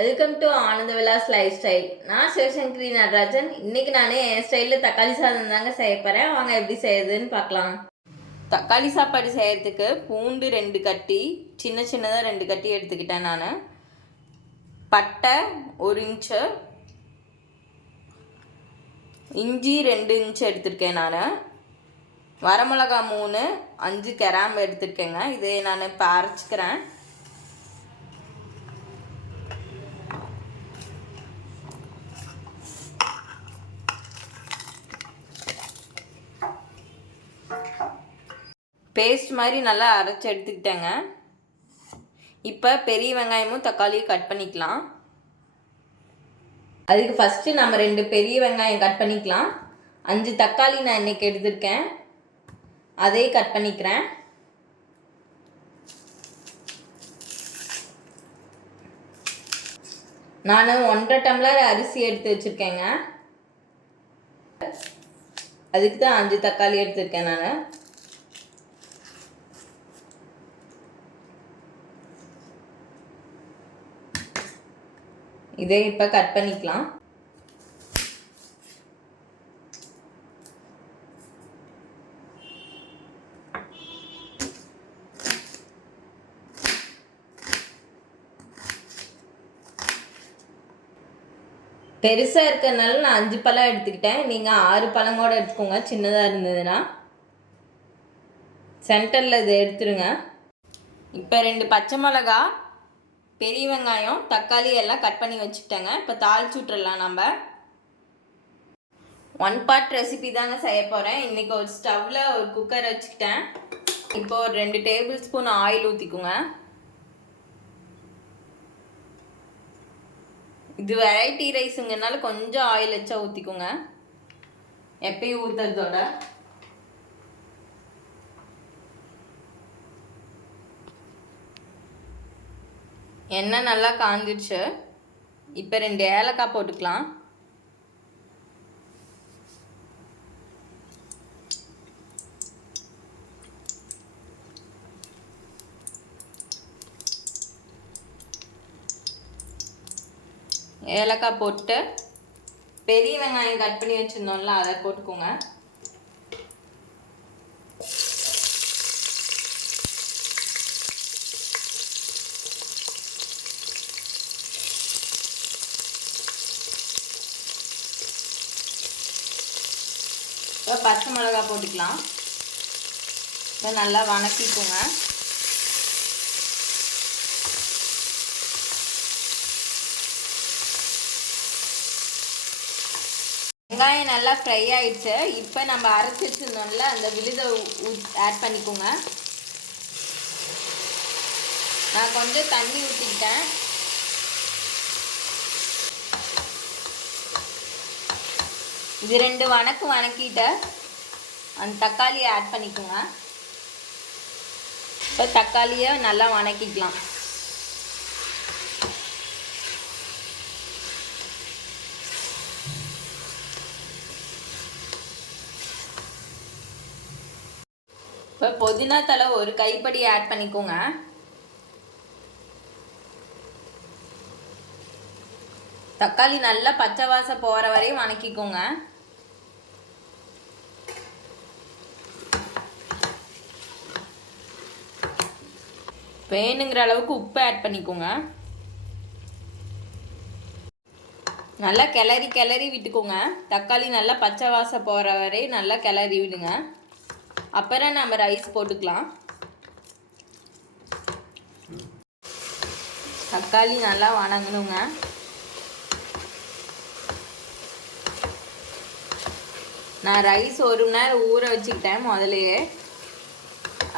Welcome to Ananda Vilas life style நான் சிவசங்கரி நடராஜன். இன்னைக்கு நான் என் ஸ்டைலில் தக்காளி சாதம் தாங்க செய்ய போகிறேன் வாங்க எப்படி செய்யுதுன்னு பார்க்கலாம். தக்காளி சாப்பாடு செய்யறதுக்கு பூண்டு ரெண்டு கட்டி சின்ன சின்னதாக ரெண்டு கட்டி எடுத்துக்கிட்டேன் நான். பட்டை ஒரு இன்ச்சு இஞ்சி ரெண்டு இன்ச்சு எடுத்திருக்கேன் நான். வரமிளகா மூணு அஞ்சு கிராம்பு எடுத்திருக்கேங்க. இதை நான் இப்போ அரைச்சிக்கிறேன் பேஸ்ட் மாதிரி நல்லா அரைச்சி எடுத்துக்கிட்டேங்க. இப்போ பெரிய வெங்காயமும் தக்காளியும் கட் பண்ணிக்கலாம். அதுக்கு ஃபஸ்ட்டு நம்ம ரெண்டு பெரிய வெங்காயம் கட் பண்ணிக்கலாம். அஞ்சு தக்காளி நான் இன்றைக்கி எடுத்திருக்கேன். அதே கட் பண்ணிக்கிறேன். நான் ஒன்றரை டம்ளர் அரிசி எடுத்து வச்சுருக்கேங்க. அதுக்கு தான் அஞ்சு தக்காளி எடுத்திருக்கேன் நான். இதை இப்போ கட் பண்ணிக்கலாம். பெருசாக இருக்கிறதுனால நான் அஞ்சு பழம் எடுத்துக்கிட்டேன். நீங்கள் ஆறு பழங்கூட எடுத்துக்கோங்க. சின்னதாக இருந்ததுன்னா. சென்டரில் இதை எடுத்துருங்க. இப்போ ரெண்டு பச்சை மிளகா பெரிய வெங்காயம் தக்காளி எல்லாம் கட் பண்ணி வச்சுட்டேங்க. இப்போ தாளிச்சு விட்றலாம் நம்ம. ஒன் பார்ட் ரெசிபி தாங்க செய்ய போகிறேன் இன்றைக்கி ஒரு ஸ்டவ்வில் ஒரு குக்கர் வச்சுக்கிட்டேன். இப்போ ஒரு ரெண்டு டேபிள் ஸ்பூன் ஆயில் ஊற்றிக்குங்க இது வெரைட்டி ரைஸுங்கனால கொஞ்சம் ஆயில் வச்சா ஊற்றிக்கோங்க எப்பயும் ஊற்றுறதோட எண்ணெய் நல்லா காஞ்சிடுச்சு இப்போ ரெண்டு ஏலக்காய் போட்டுக்கலாம். ஏலக்காய் போட்டு பெரிய வெங்காயம் கட் பண்ணி வச்சுருந்தோம்ல அதை போட்டுக்கோங்க. இப்போ பச்சை மிளகா போட்டுக்கலாம். இதை நல்லா வணக்கிக்கோங்க. வெங்காயம் நல்லா ஃப்ரை ஆயிடுச்சு. இப்போ நம்ம அரைச்சி வச்சுருந்தோம்ல அந்த விழுதை ஆட் பண்ணிக்கோங்க. நான் கொஞ்சம் தண்ணி ஊற்றிக்கிட்டேன் இது ரெண்டு வணக்கு வணக்கிட்ட. அந்த தக்காளியை ஆட் பண்ணிக்கோங்க. இப்போ தக்காளியை நல்லா வணக்கிக்கலாம். இப்போ புதினா தலை ஒரு கைப்படி ஆட் பண்ணிக்கோங்க. தக்காளி நல்லா பச்சை வாசம் போகிற வரையும் வணக்கிக்கோங்க. வேணுங்கிற அளவுக்கு உப்பு ஆட் பண்ணிக்கோங்க. நல்லா கிளறி கிளறி விட்டுக்கோங்க. தக்காளி நல்லா பச்சை வாசம் போகிற வரை நல்லா கிளறி விடுங்க. அப்புறம் நம்ம ரைஸ் போட்டுக்கலாம். தக்காளி நல்லா வணங்கணுங்க. நான் ரைஸ் ஒரு மணி நேரம் ஊற வச்சுக்கிட்டேன் முதலையே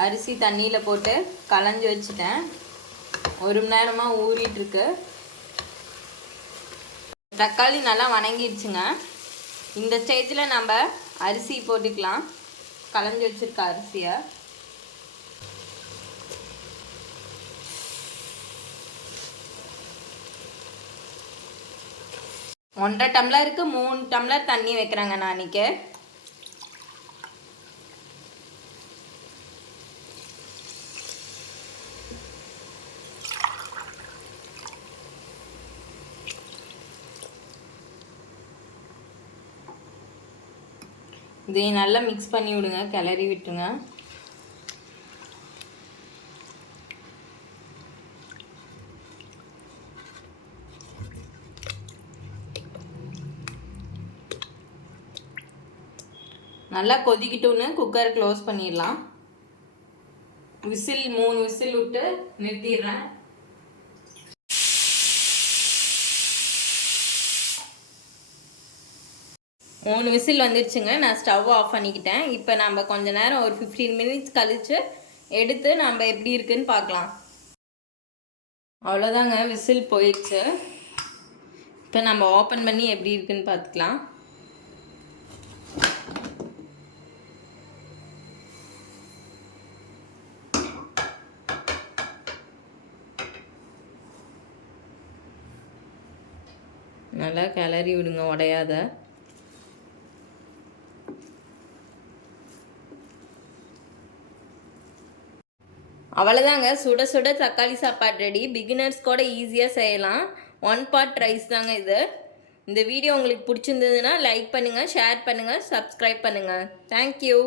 அரிசி தண்ணியில் போட்டு களைஞ்சி வச்சுட்டேன். ஒரு மணி நேரமாக ஊறிட்டுருக்கு. தக்காளி நல்லா வணங்கிடுச்சுங்க. இந்த ஸ்டேஜில் நம்ம அரிசி போட்டுக்கலாம். களைஞ்சி வச்சுருக்க அரிசியை. ஒன்றரை டம்ளருக்கு மூணு டம்ளர் தண்ணி வைக்கிறேங்க நான் இன்றைக்கி இதை நல்லா மிக்ஸ் பண்ணி விடுங்க கிளறி விட்டுருங்க. நல்லா கொதிக்கிட்டோன்னு குக்கர் க்ளோஸ் பண்ணிடலாம். விசில் மூணு விசில் விட்டு நிறுத்திடுறேன். மூணு விசில் வந்துருச்சுங்க நான் ஸ்டவ் ஆஃப் பண்ணிக்கிட்டேன். இப்போ நம்ம கொஞ்ச நேரம் ஒரு ஃபிஃப்டீன் மினிட்ஸ் கழித்து எடுத்து நம்ம எப்படி இருக்குன்னு பார்க்கலாம். அவ்வளோதாங்க விசில் போயிடுச்சு. இப்போ நம்ம ஓப்பன் பண்ணி எப்படி இருக்குன்னு பார்த்துக்கலாம். நல்லா கிளறி விடுங்க உடையாத. அவ்வளோதாங்க சுட சுட தக்காளி சாப்பாடு ரெடி பிகினர்ஸ் கூட ஈஸியாக செய்யலாம். ஒன் பார்ட் ரைஸ் தாங்க இது. இந்த வீடியோ உங்களுக்கு பிடிச்சிருந்ததுன்னா லைக் பண்ணுங்கள் ஷேர் பண்ணுங்கள் சப்ஸ்கிரைப் பண்ணுங்கள் தேங்க்யூ